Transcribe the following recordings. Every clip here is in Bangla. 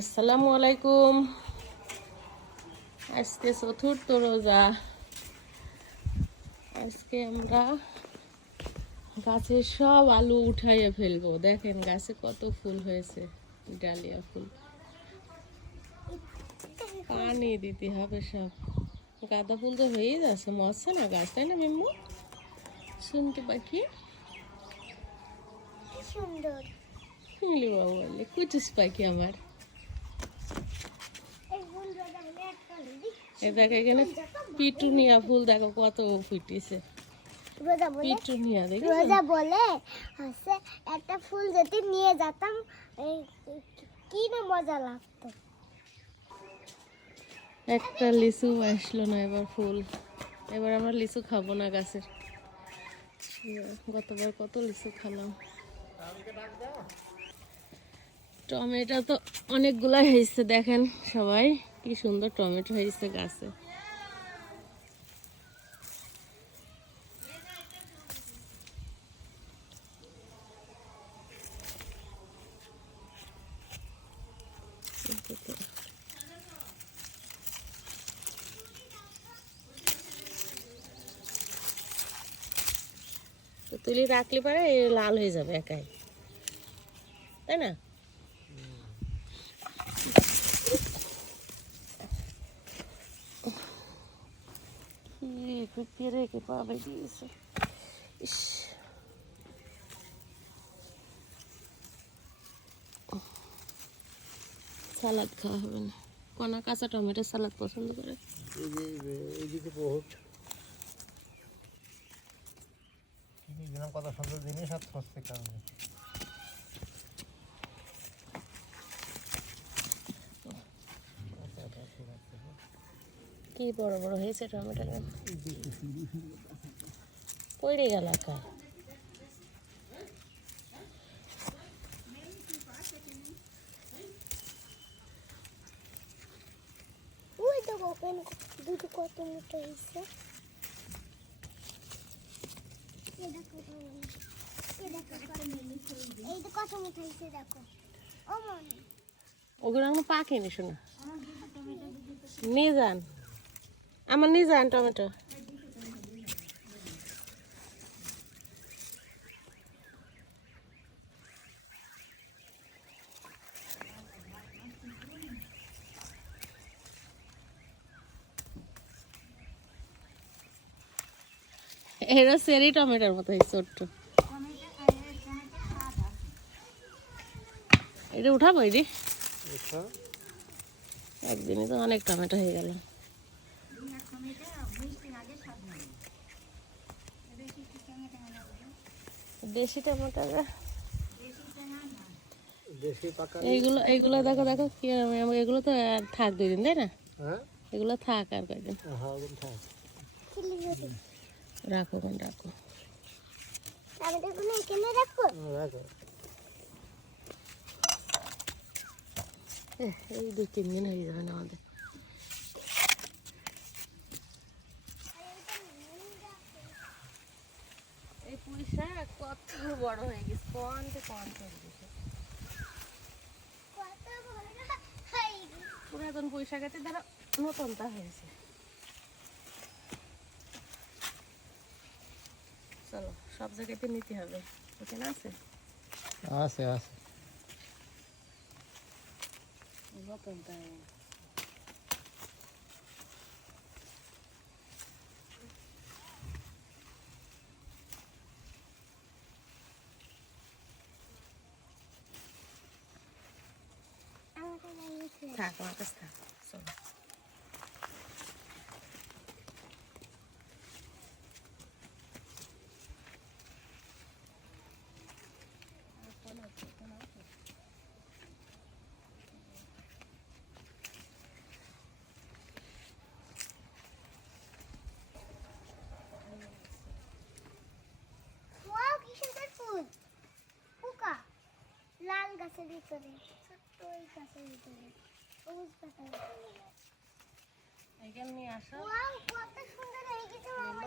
আসসালামু আলাইকুম। আজকে চতুর্থ রোজা। আজকে আমরা গাছের সব আলু উঠাইয়া ফেলবো। দেখেন গাছে কত ফুল হয়েছে, ডালিয়া ফুল। পানি দিতে হবে সব। গাঁদা ফুল তো হয়েই যাচ্ছে, মরছে না গাছ, তাই না মিম্মু? শুনতে পাখি সুন্দর বাবা বললে কুচুস পাখি আমার। এ দেখো এখানে পিটুনিয়া ফুল, দেখো কত ফুটেছে। পিটুনিয়া দেখো। রোজা বলে হচ্ছে একটা ফুল যদি নিয়ে যেতাম কি না মজা লাগতো। একটা লিচু আসলো না এবার ফুল। এবার আমরা লিচু খাবো না গাছের। গতবার কত লিচু খেলাম। টমেটো তো অনেকগুলা হয়েছে, দেখেন সবাই কি সুন্দর টমেটো হয়েছে গাছে। তো তুলি রাখলে পারে লাল হয়ে যাবে একাই, তাই না? পেরে কে পাবে দিয়েছে। ইস, সালাদ খাওয়া হবে না। কোনা কাঁচা টমেটো সালাদ পছন্দ করে। এইদিকে বহুত কত সুন্দর জিনিস আর হচ্ছে কারণে কি বড় বড় হয়েছে টমেটো, পড়ে গেল একাই। ওই দেখো ওখানে দুটো কত মোটা হয়েছে। এই তো কত মোটা হয়েছে দেখো। ও মনে ওগুলো এখনো পাকেনি, শোনা নিয়ে যান, আমার নিয়ে যান টমেটো। এটা চেরি টমেটোর মতো হয়েছে, ছোট্ট। এটা উঠাবো এটি একদিনই তো অনেক টমেটো হয়ে গেল। দেশি টমেটো এইগুলো এইগুলো দেখো দেখো কি এগুলো তো আর থাক 2 দিন, তাই না? এগুলো থাক আর কয়েকদিন। রাখো কোন রাখো। টমেটোগুলো এখানে রাখো। এই 2-3 দিন হয়ে যাবে না আমাদের। এই পুঁই শাক কত বড় হয়ে গেছে, কনতে হয়ে গেছে। পুরাতন পুঁই শাকেতে ধরো নতুনটা হয়েছে। চলো সব জায়গাতে নিতে হবে, এখানে আছে আছে আছে নতুনটা। থাক আমার কাছে থাক। চলো লাল গাছের ভিতরে ছোট্ট ওই গাছের ভিতরে সবুজ গাছের ভিতরে এখানে নিয়ে আসো। ওয়াও কত সুন্দর হয়ে গেছে মামা।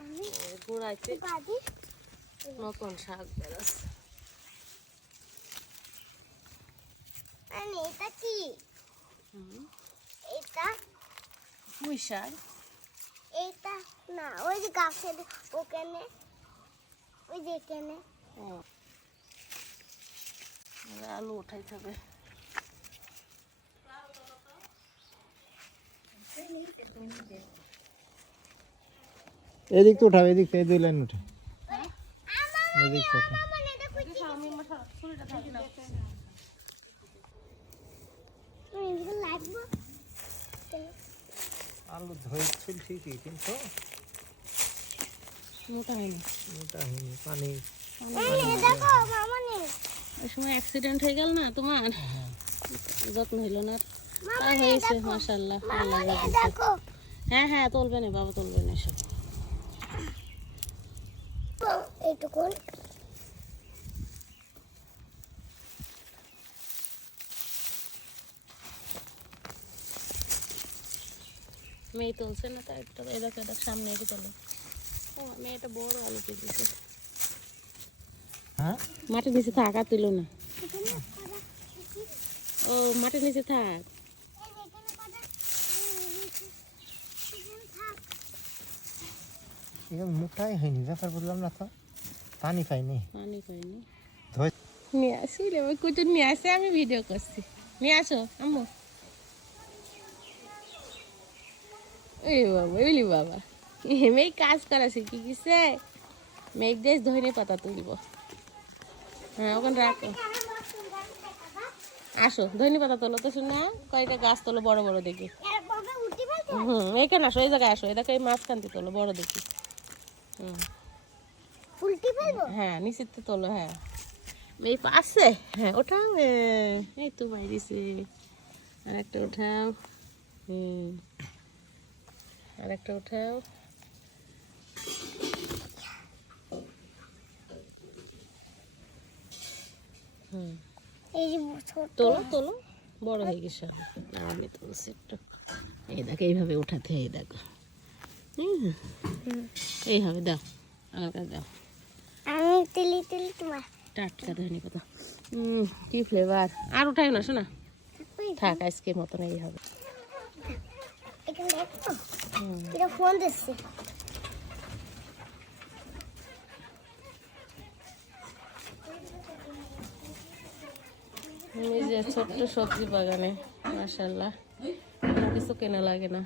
আমি গোড়াইতে বাদি নতুন শাক বেরোচ্ছে। জানি এটা কি? এটা পুঁই শাক। এটা না, ওই যে গাছের ওখানে, ওই যে এখানে। আলু উঠাইতে হবে। এদিক তো উঠাবে, এদিক থেকে 2 লাইন উঠে এদিক থেকে। মানে এটা কুচি এগুলো লাগবে। আলু ধরছিল ঠিকই, কিন্তু মোটা হয়নি। এটা হয়নি, পানি। এই দেখো মামনি, ওই সময় অ্যাক্সিডেন্ট হয়ে গেল না তোমার, যত্ন হইল না। তা মামনি হয়েছে দেখো, মাশাআল্লাহ, আল্লাহ মামনি রাখছে। দেখো। হ্যাঁ হ্যাঁ, তুলবে না বাবা, তুলবে না সব। এইটুকুন মেয়ে তুলছে না, তাই একটা এদাক এদাক সামনে এসে তোলো। ও মেয়েটা বড় আলু কেটেছে। হ্যাঁ, মাটির নিচে থাক, আর তুলো না। এখানে কটা, ও মাটির নিচে থাক। এই যে এখানে কটা, এখানে থাক। এগুলো মোটাই হয়নি, ব্যাপার বুঝলাম না তো, পানি পাইনি। পানি পাইনি। ধর নিয়ে আসি রে, ওই কুচুর নিয়ে আসে, আমি ভিডিও করছি। নিয়ে আসো আম্মু। ওই বাবা, ওইলি বাবা, মেয়ে কাজ করা শিখি গেছে। মেঘ দেশ ধনে পাতা তুলব। হ্যাঁ ওখানে রাখো। আসো ধনে পাতা তোলো তো, শুনে কয়টা গাছ তোলো বড় বড় দেখি। এরকমভাবে উঠে ফেলতে এখানে আসো, এই জায়গায় আসো, এই দেখো এই মাঝখানতে তোলো বড় দেখি। উল্টে ফেলবো। হ্যাঁ নিচের তো তোলো। হ্যাঁ মেয়ে আছে। হ্যাঁ ওঠাও, এই তো বাইরেছে। আর একটা উঠাও। আর একটা উঠাও। এই যে ছোট তোলো তোলো, বড় হয়ে গেছে। আমি তুলছি একটু। এই দেখো এইভাবে উঠাতে, এই দেখো এইভাবে দাও, আলাদা দাও। আমি তিলি তিলি তোমার টাটকা ধনে পাতা, কি ফ্লেভার। আর উঠাই না শোনা, থাক আজকে মতন এই হবে। এখানে দেখো, এটা ফোন দিচ্ছে। নিজের ছোট্ট সবজি বাগানে মাশাআল্লাহ, কোনো কিছু কেনা লাগে না।